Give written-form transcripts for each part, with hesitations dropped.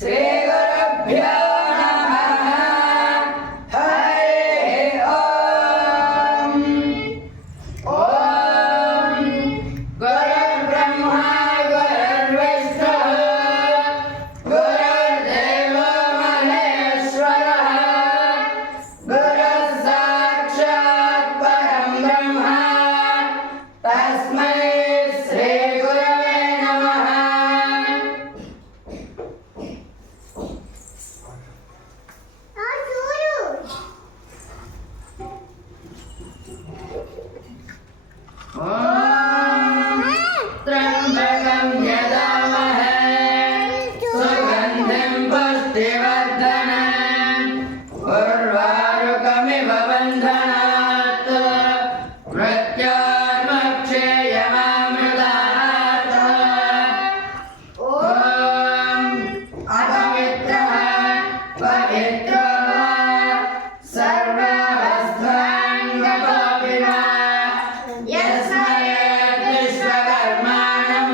श्रीगुरुभ्यो नमः। हरिः ॐ। ॐ गुरुर्ब्रह्मा गुरुर्विष्णुः गुरुर्देवो महेश्वरः गुरुः साक्षात् परं ब्रह्म तस्मै श्रीगुरवे नमः। ॐ त्र्यम्बकं यजामहे सुगन्धिं पुष्टिवर्धनम् उर्वारुकमिव बन्धनात् मृत्योर्मुक्षेयमामृतात्। ॐ अपवित्रः पवित्रो सर्वावस्थाङ्गतोऽपि वा यस्मैत् विश्वकर्माणं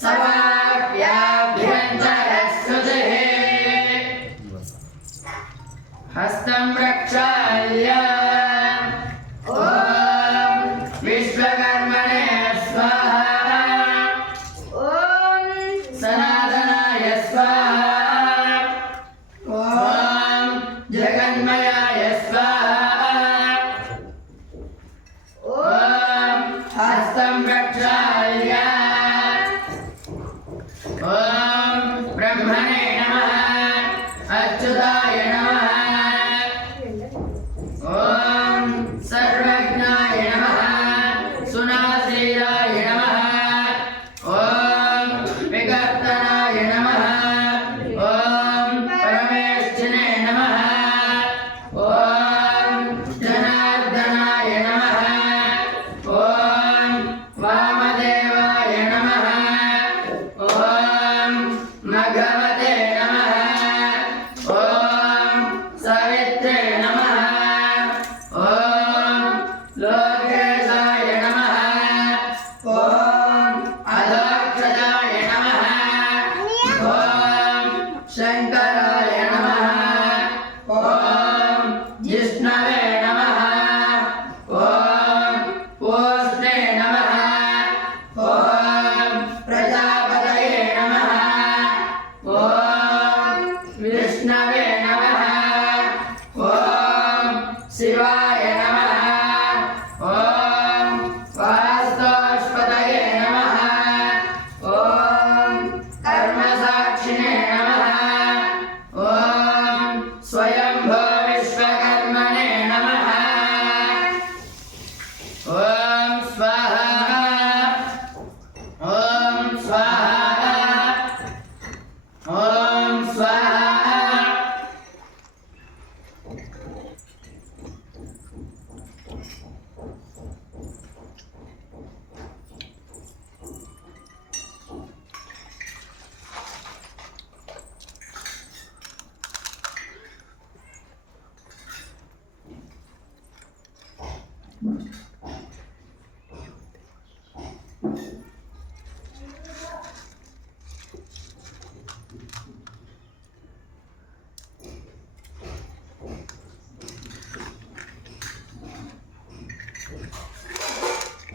समाप्याभ्यन्तरश्रुतिः हस्तं प्रक्षाल्य ॐ विश्वकर्मणे स्वाहा ॐ सनातनाय स्वाहा ॐ जगन्मयाय स्वाहा ॐ हस्तं प्रक्षाल्य ॐ ब्रह्मणे नमः अच्युताय नमः ॐ सर्वज्ञाय नमः सुनासीराय नमः ॐ विकर्तनाय नमः ॐ परमेष्ठिने नमः ॐ जनार्दनाय नमः ॐ वामदेवाय नमः ॐ मघवते नमः ॐ सवित्रे नमः ॐ लोकेशाय नमः ॐ अधोक्षजाय नमः ॐ शङ्कराय नमः ॐ जिष्णवे नमः ॐ पूष्णे नमः ॐ प्रजापतये नमः ॐ विष्णवे नमः ॐ शिवाय नमः ॐ वास्तोष्पतये नमः ॐ कर्मसाक्षिणे नमः ॐ स्वयंभो विश्वकर्मणे नमः ॐ स्वाहा ॐ स्वाहा ॐ स्वाहा।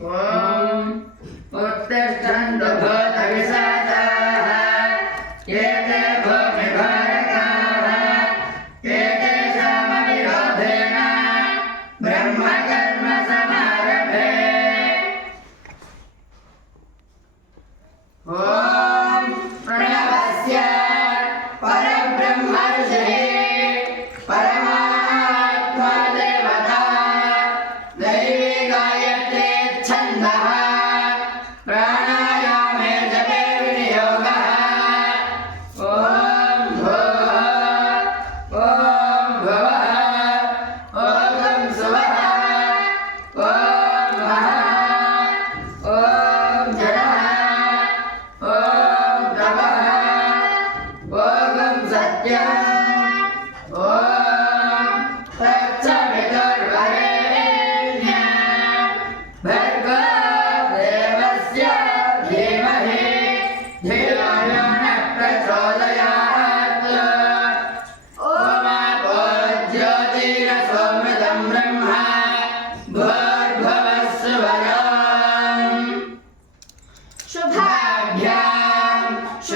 ॐ उत्तिष्ठन्तु भूतविशाखाः एते भूमिभारकाः एतेषामविरोधेन ब्रह्मकर्मसमारभे। ॐ प्रणवस्य परब्रह्मर्षिः परमात्मा देवता दैवी गायत्री छन्दः प्राणायामे जपे विनियोगः। ॐ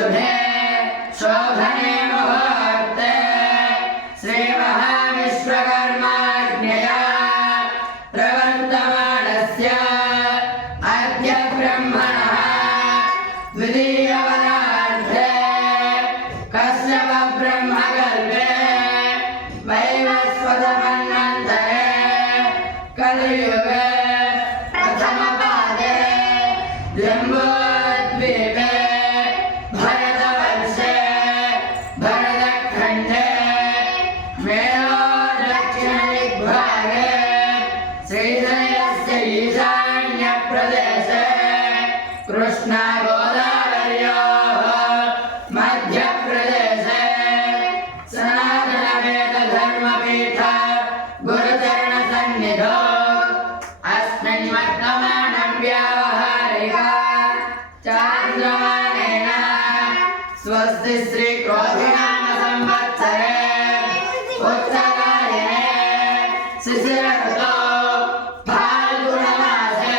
शुभे शोभने मुहूर्ते श्रीमहाविश्वकर्माज्ञया प्रवर्तमानस्य अद्य ब्रह्मणः द्वितीयवरार्धे कश्यपब्रह्मकल्पे वैवस्वतमन्वन्तरे कलियुगे प्रथमपादे जम्बूद्वीपे भरतवर्षे भरतखण्डे मेरोदक्षिणदिग्भागे श्रीशैलस्य ईशान्यप्रदेशे कृष्णागोदावर्योः मध्यप्रदेशे सनातनवेदधर्मपीठ गुरुचरणसन्निधौ अस्मिन् वर्तमानव्यावहारिका चान्द्रमानेन स्वस्ति श्रीक्रोधिनाम संवत्सरे उत्तरायणे शिशिरऋतौ फाल्गुणमासे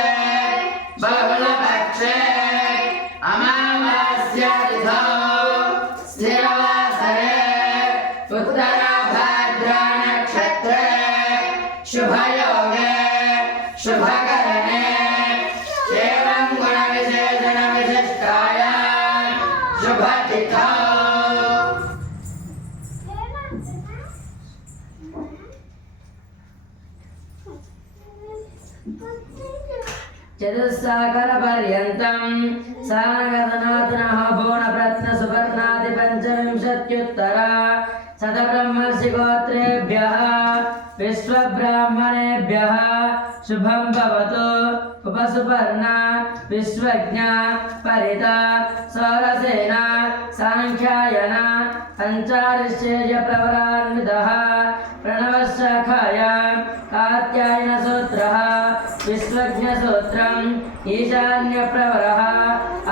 बहुलपक्षे अमावास्यातिथौ स्थिरवासरे उत्तराभाद्रानक्षत्रे शुभयोगे शुभकरणे एवं गुणविशेषणविशिष्टायां शुभतिथौ चतुस्सागरपर्यन्तं सानगसनातनः भुवनप्रत्नसुपर्णादिपञ्चविंशत्युत्तर शतब्रह्मर्षिगोत्रेभ्यः विश्वब्राह्मणेभ्यः शुभं भवतु। उपसुपर्णा विश्वज्ञ परित सौरसेन साङ्ख्यायन पञ्चारिश्चेयप्रवरान्वितः प्रणवशाखायां कात्यायनसूत्रः विश्वज्ञसूत्रम् ईशान्यप्रवरः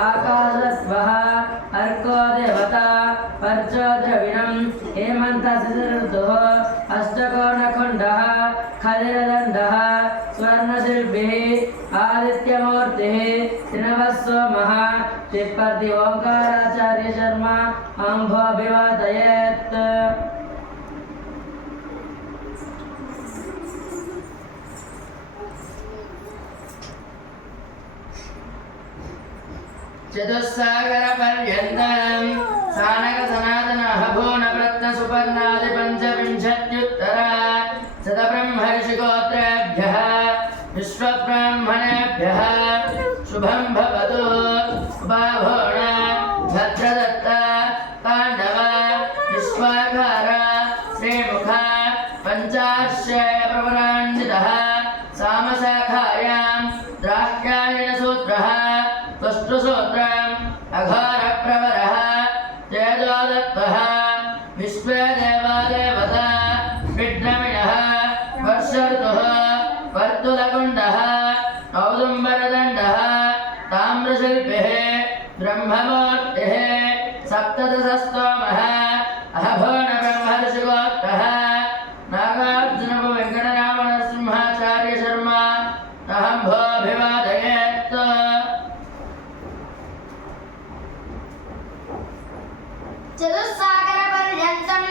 आकाशत्वः अर्को देवता पर्चो द्रविणम् हेमन्तशिशिरऋतुः अष्टकोणखण्डः खदिरदण्डः स्वर्णशिल्पिः आदित्यमूर्तिः त्रिनवः सोमः तिप्पर्ति ओङ्काराचार्य शर्मा अम्भोऽभिवादयेत्। चतुस्सागरपर्यन्तं सानकसनातनः भुवनप्रत्नसुपर्णादिपञ्चविंशत्युत्तर शतब्रह्मर्षिगोत्रेभ्यः विश्वब्राह्मणेभ्यः शुभं भवतु। उपाभोण भद्रदत्त पाण्डव विश्वाकार श्रीमुख पञ्चाश्रयप्रवरान्वितः सामशाखायां द्राह्यायनसूत्रः तुष्टुसूत्रम् अघोरप्रवरः तेजोदत्तः विश्वे देवादेवता विद्रमिणः वर्षऋतुः वर्तुलकुण्डः औदुम्बरदण्डः ताम्रशिल्पिः ब्रह्ममूर्तिः सप्तदशस्तोमः अहभोनब्रह्मर्षिगोत्रः नागार्जुनवेङ्कटरामनरसिंहाचार्य शर्मा अहम्भोऽभिवादयेत्। चतुस्सागरपर्यन्तं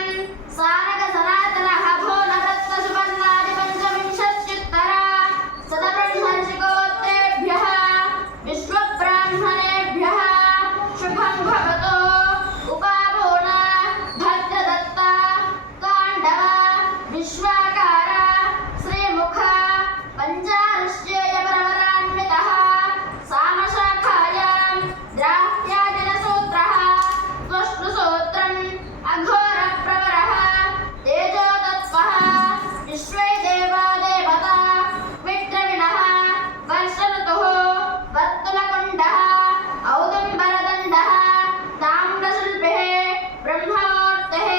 सानकसनातनः भुवनप्रत्नसुपर्णादिपञ्चविंशत्युत्तर शतब्रह्मर्षिगोत्रेभ्यः विश्वब्राह्मणेभ्यः शुभं भवतु। उपाभूण भद्रदत्त पाण्डव विश्वाकार श्रीमुख पञ्चारिश्चेयप्रवरान्वितः सामशाखायां द्राह्यायनसूत्रः त्वष्टुसूत्रम् अघोरप्रवरः तेजोदत्तः विश्वे देवादेवता विद्रविणः वर्षऋतुः वर्तुलकुण्डः औदुम्बरदण्डः ताम्रशिल्पिः ब्रह्ममूर्तिः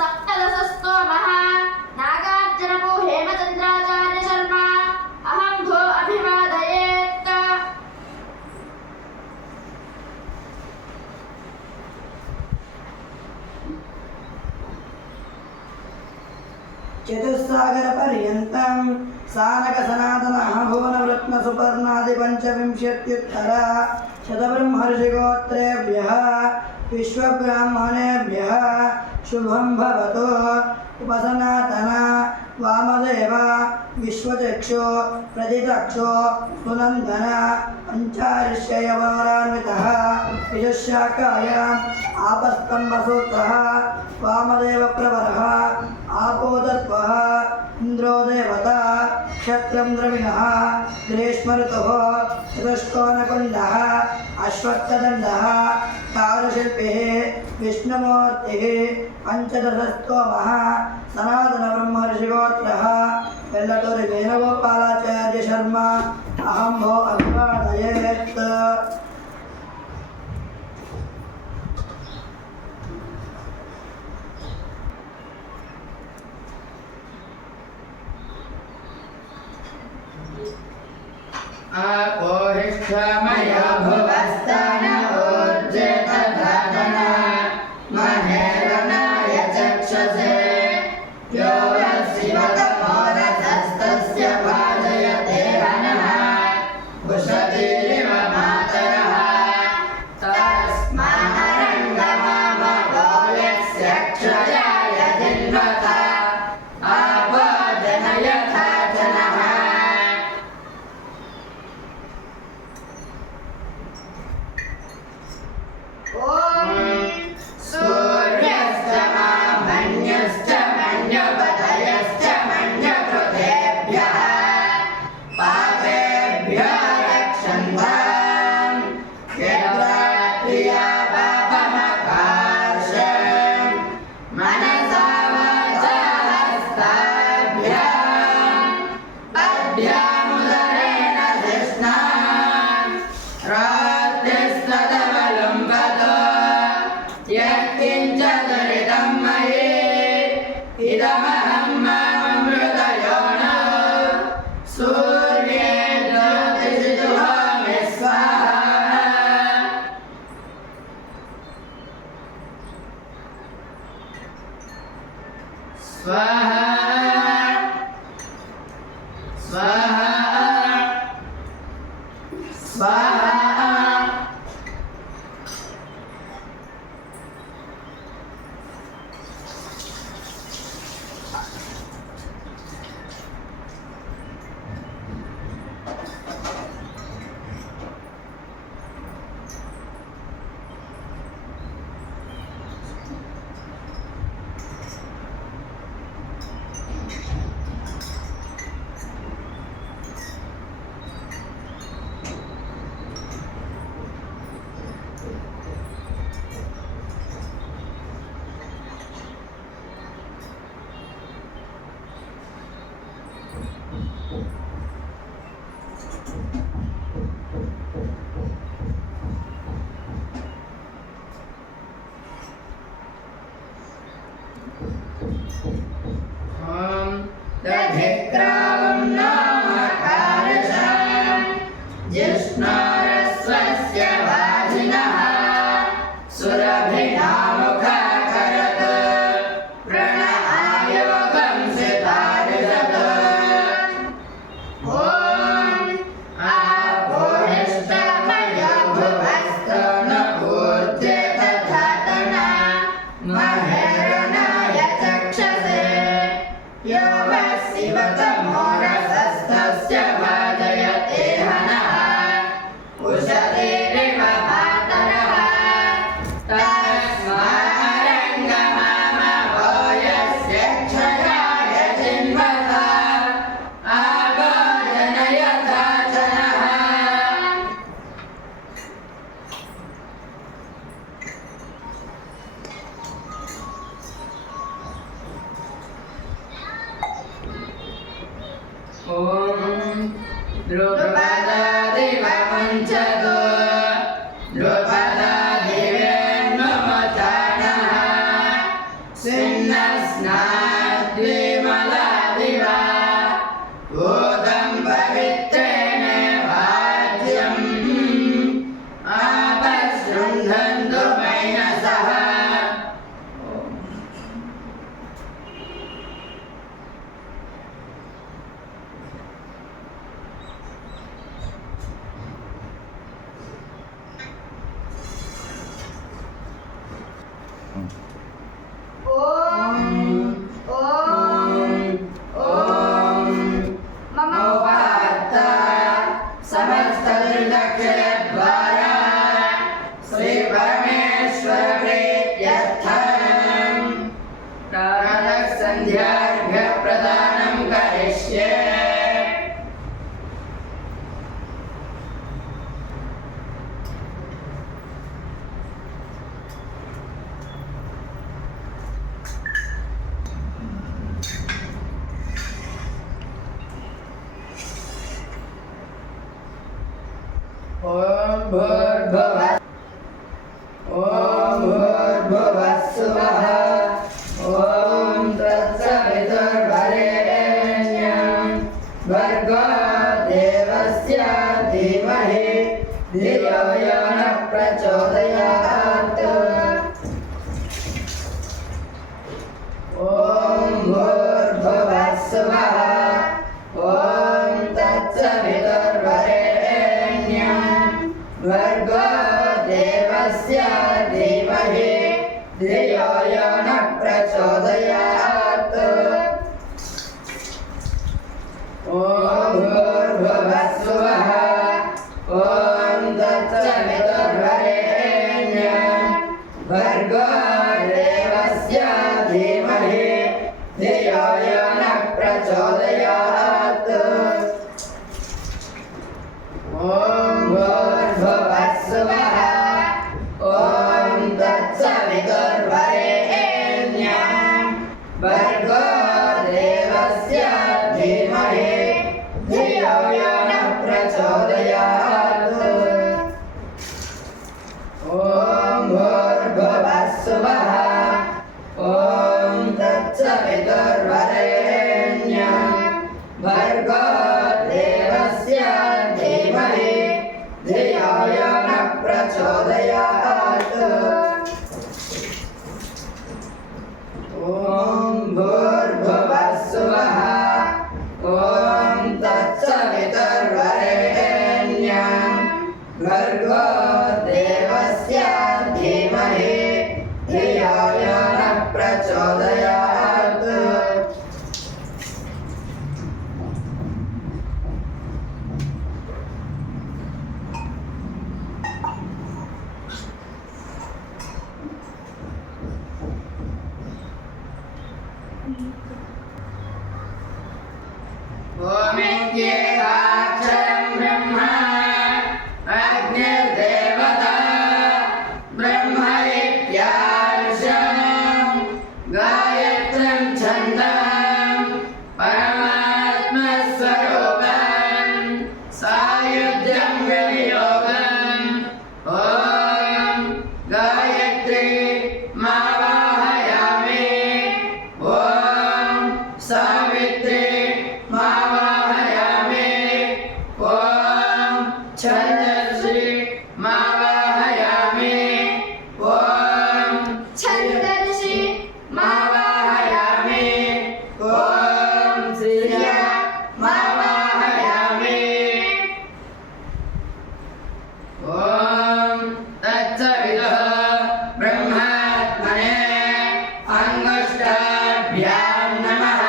सप्तदशस्तोमः नागार्जुनपु हेमचन्द्राचार्य शर्मा अहम्भो अभिवादयेत्। चतुस्सागरपर्यन्तं सानकसनातनः भुवनरत्नसुपर्णादिपञ्चविंशत्युत्तर शतब्रह्मर्षिगोत्रेभ्यः विश्वब्राह्मणेभ्यः शुभं भवतु उपसनातन वामदेव विश्वचक्षु प्रतिचक्षु सुनन्दन पञ्चारिष्ययवरान्वितः यजुशाखाय आपस्तम्भसूत्रः वामदेवप्रवरः आपोदत्वः इन्द्रो देवता क्षत्रं द्रविणः ग्रीष्मऋतुः चतुष्कोणकुण्डः अश्वत्थदण्डः तारशिल्पिः विष्णुमूर्तिः पञ्चदशस्तोमः सनातनब्रह्मर्षिगोत्रः वेल्लटूरि ವೇಣುಗೋಪಾಲಾಚಾರ್ಯ ಶರ್ಮ अहं भो अभिवादयेत् आपोहिष्ठमयो भुवस्तन ऊर्जितधातन महेरणाय चक्षसे यो वशिवतमोरथस्तस्य भाजयते हनः उषतीरिव मातरः तस्मारङ्गमामवो यस्य क्षयाय जिन्वता आपो जनयथा जनः सूर्यश्च मामन्यश्च मन्युपतयश्च मन्युकृतेभ्यः पापेभ्यो रक्षन्ताम् यद्रात्र्या पापमकार्षम् मनसा वाचा हस्ताभ्याम् पद्भ्यामुदरेण कृष्णाम् रात्रिस्तदवलम्बतो यत्किञ्च दुरितं मयि इदमहं माममृतयोनो सूर्ये ज्योतिषि जुहोमि स्वाहा स्वाहा स्वाहा स्वाहा दधिक्रावं नामकारशां जिष्णोरस्वस्य वाजिनः सुरभिनामुखाकरत् प्रण आयोगं सितारिषत् ॐ आपोहिष्ठमयो भुवस्तन ऊर्जितधातन महेरणाय चक्षसे यो वशिवतमोरथस्तस्य भाजयते हनः उषतीरिव मातरः तस्मारङ्गमामवो यस्य क्षयाय जिन्वता आपो जनयथा जनः ॐ द्रुपदादिव मुञ्चतु द्रुपदादिवेन्नुमचानः सिन्नस्नाद्विमलादिव भूतं पवित्रेण वाच्यम् आपशृण्वन्तु मैनसः ಓಂ ಓಂ ಓಂ ಮಮ ಉಪಾತ್ತ ಸಮಸ್ತ ತ್ರಿದಕ್ಷಿಣದ್ವಾರ ಶ್ರೀ ಪರಮೇಶ್ವರ ಪ್ರೀತ್ಯರ್ಥಂ ಪ್ರಾತಃ ಸಂಧ್ಯಾರ್ಘ್ಯ ಪ್ರದಾನಂ ಕರಿಷ್ಯೆ. ಓಂ ಭೂರ್ಭುವಃ ಓಂ ಭೂರ್ಭುವಃ ಸ್ವಃ ಓಂ ತತ್ಸವಿತುರ್ವರೆಣ್ಯಂ ಭರ್ಗೋ ದೇವಸ್ಯ ಧೀಮಹಿ ಧಿಯೋ ಯೋ ನಃ ಪ್ರಚೋದಯಾತ್. ಓಂ ಭೂರ್ಭುವಃ ಸ್ವಃ ಓಂ ತತ್ಸವಿತುರ್ವರೆಣ್ಯಂ ಭರ್ಗೋ ದೇವಸ್ಯ ಧೀಮಹಿ ಧಿಯೋ ಯೋ ನಃ ಪ್ರಚೋದಯಾತ್. ಓಂ ಭೂರ್ಭುವಃ ಸ್ವಃ ಓಂ ತತ್ಸವಿತುರ್ವರೆಣ್ಯಂ ಭರ್ಗೋ ದೇವಸ್ಯ ಧೀಮಹಿ ಧಿಯೋ ಯೋ ನಃ ಪ್ರಚೋದಯಾತ್. ಓಂ ಭೂರ್ಭುವಃ ಸ್ವಃ ಓಂ ತತ್ಸವಿತುರ್ವರೆಣ್ಯಂ ಭರ್ಗೋ ದೇವಸ್ಯ ಧೀಮಹಿ ಧಿಯೋ ಯೋ ನಃ ಪ್ರಚೋದಯಾತ್. ಓಂ ಭೂರ್ಭುವಃ ಸ್ವಃ ಓಂ ತತ್ಸವಿತುರ್ವರೆಣ್ಯಂ ಭರ್ಗೋ ದೇವಸ್ಯ ಧೀಮಹಿ ಧಿಯೋ ಯೋ ನಃ ಪ್ರಚೋದಯಾತ್. ಓಂ ಭೂರ್ಭುವಃ ಸ್ವಃ ಓಂ ತತ್ಸವಿತುರ್ವರೆಣ್ಯಂ ಭರ್ಗೋ ದೇವಸ್ಯ ಧೀಮಹಿ ಧಿಯೋ ಯೋ ನಃ ಪ್ರಚೋದಯಾತ್. ओमित्येकाक्षरं ब्रह्म अग्निर्देवता ब्रह्म इत्यार्षं गायत्रं छन्दं परमात्मस्वरूपं सायुज्यं विनियोगम्. ॐ गायत्री मावाहयामि. ॐ सावित्री मावाहयामि. ॐ छन्दसि मावाहयामि. ॐ ಛಂದರ್ಷಿ मावाहयामि. ॐ श्रिया मावाहयामि. ॐ तत्सवितुः ब्रह्मात्मने अङ्गुष्ठाभ्यां नमः.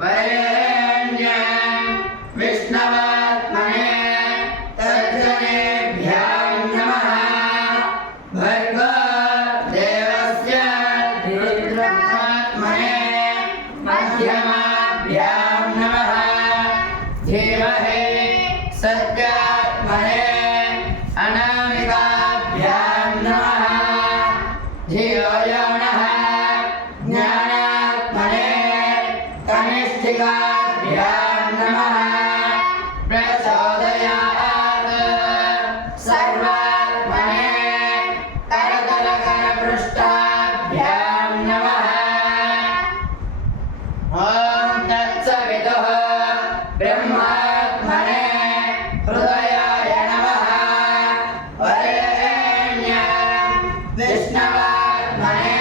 वरेण्यं विष्णवात्मने तर्जनेभ्यां नमः. भर्गो देवस्य रुद्रात्मने मध्यमाभ्यां नमः. धीमहि सत्यात्मने अनामिकाभ्यां नमः. धियो यो नः ज्ञानात्मने कनिष्ठिकाभ्यां नमः. प्रचोदयात्. सर्वात्मने करतलकरपृष्ठाभ्यां नमः. ॐ तत्सवितुः ब्रह्मात्मने हृदयाय नमः. वरेण्यं विष्णवात्मने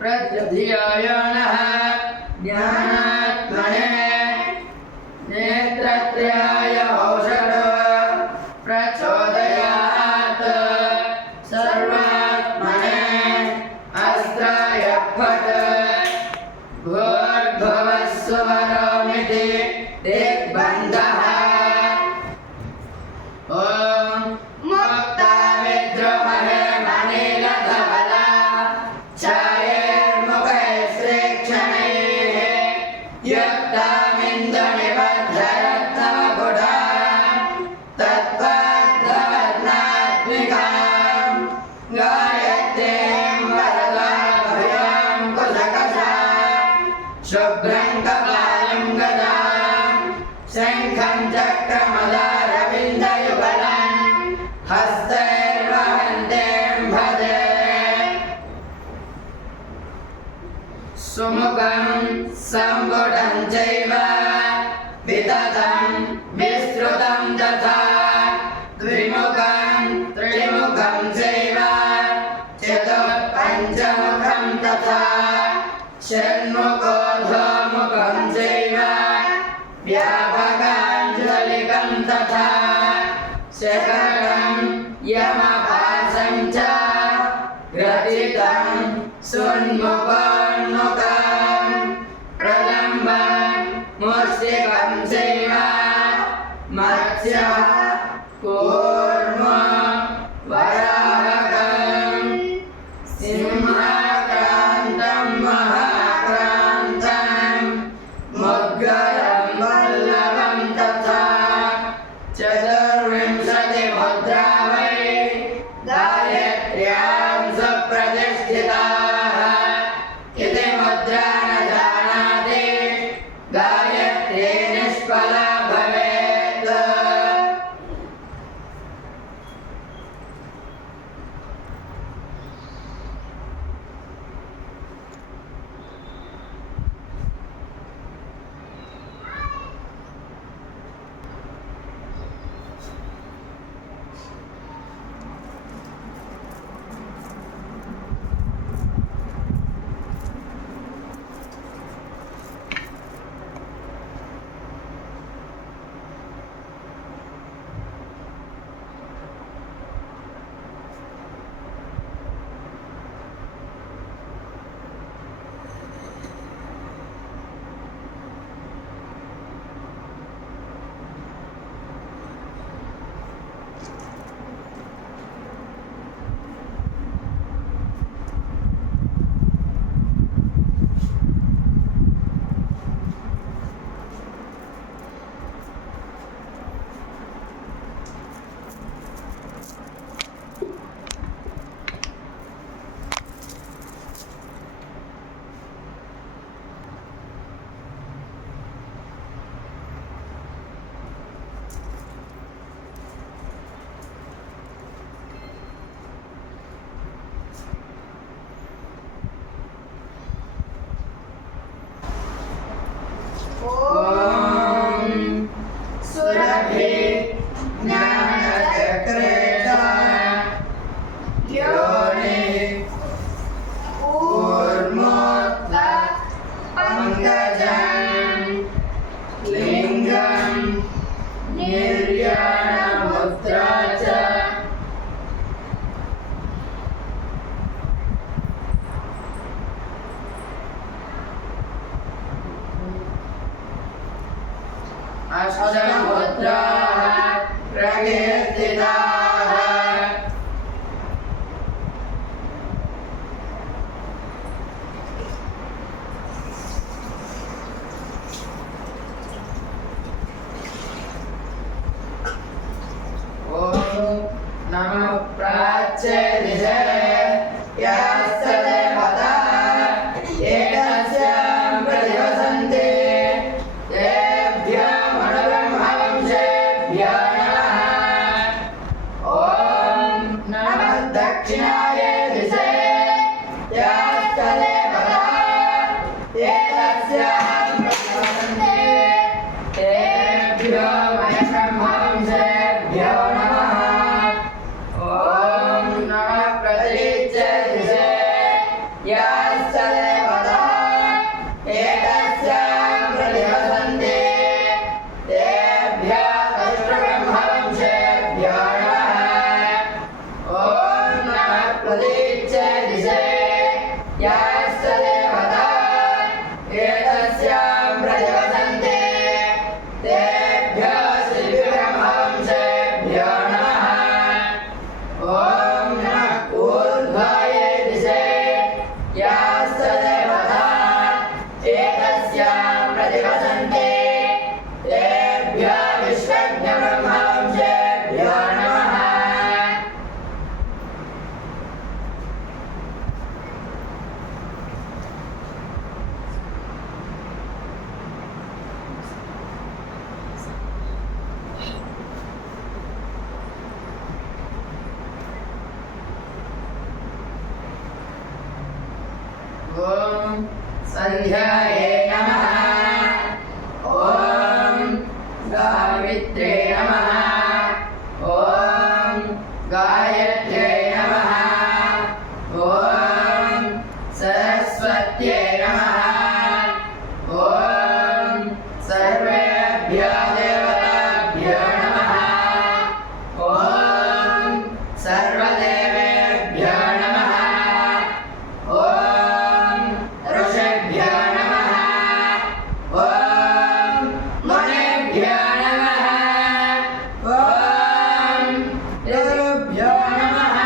प्रत्यधियो नः ज्ञानात्मने नेत्रत्रयाय औषधो प्रचोदयात् सर्वात्मने अस्त्राय फट् भूर्भुवः सुवरोमिति दिग्बन्धः ॐ मुक्ता विद्रोहे मणिरथबला छायैर्मुखैः श्रीक्षणैः युक्तामिन्दुनिबद्धरत्नमकुटां तत्त्वार्थवर्णात्मिकां गायत्रीं वरदाभयां कुशकशां शुभ्रं कपालं गदां शङ्खं चक्रमदारविन्दयुगलं हस्तैर्वहन्तीं भजे सुमुखं सम्पुटं चैव विततं विस्तृतं तथा द्विमुखं त्रिमुखं चैव चतुःपञ्चमुखं तथा षण्मुखोऽधोमुखं चैव व्यापकाञ्जलिकं तथा शकटं यमपाशं च ग्रथितं सुन्मुखोन्मुखं प्रलम्बं मुष्टिकं चैव मत्स्यः कूर्मं वराहकं सिंहाक्रान्तं महाक्रान्तं मुद्गरं वल्लभं तथा चतुर्विंशतिमुद्रा वै गायत्र्यां सुप्रतिष्ठिताः इति मुद्रा न जानाति गायत्री निष्फला भवेत् सुरभि ज्ञानचक्रे च योनि ऊर्ध्वोक्त पङ्कजं लिङ्गं निर्याणमुद्रा च अष्टमुद्राः प्रकीर्तिताः ॐ नमो प्राच्ये दिशे यास्तदेवता एतस्यां प्रतिवसन्ति तेभ्यो मणुब्रह्मवंशेभ्यो ॐ सन्ध्याये नमः। ॐ गावित्रे नमः। ॐ गायत्र्यै नमः। ॐ सरस्वत्यै नमः। ॐ सर्वेभ्यो देवताभ्यो नमः। ॐ सर्वदेवेभ्यो नमः। ॐ ऋषिभ्यो नमः। ॐ मुनिभ्यो नमः। ॐ ऋषिभ्यो नमः।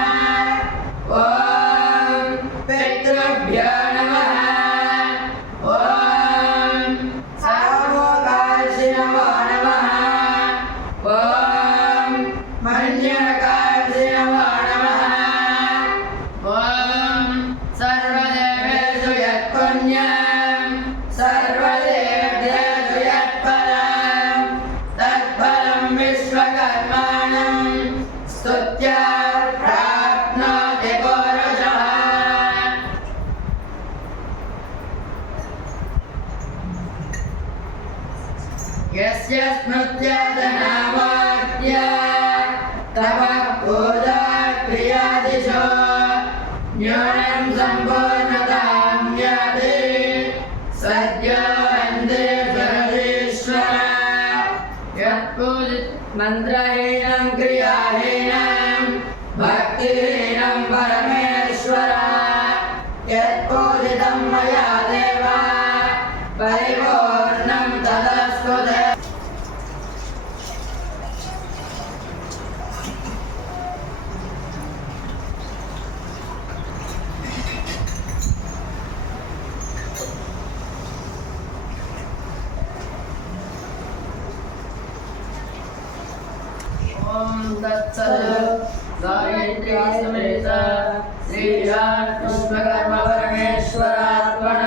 ॐ पितृभ्यो नमः। ॐ सामोकार्षिणो नमः। ॐ मन्यकार्षिणो नमः। ॐ सर्वदेवेषु यत्पुण्यं सर्वदेवेभ्येषु यत्परं तत्फलं विश्वकर्माणं स्तुत्या प्राप्नोति पुरुषः। यस्य स्मृत्या धनावाद्य तव पूजा क्रियादिशो न्यूनं सम्पूर्णतां याति सद्यो वन्दे जगदीश्वर। यत्पूजित मन्त्रहीनं क्रियाहीनं भक्तिहीनं परमेश्वर। यत्पूजितं मया देव परिपूर्णं तदस्तु ते। ॐ तत्सत्। गायत्री समेत श्रीराम विश्वकर्मा परमेश्वरार्पण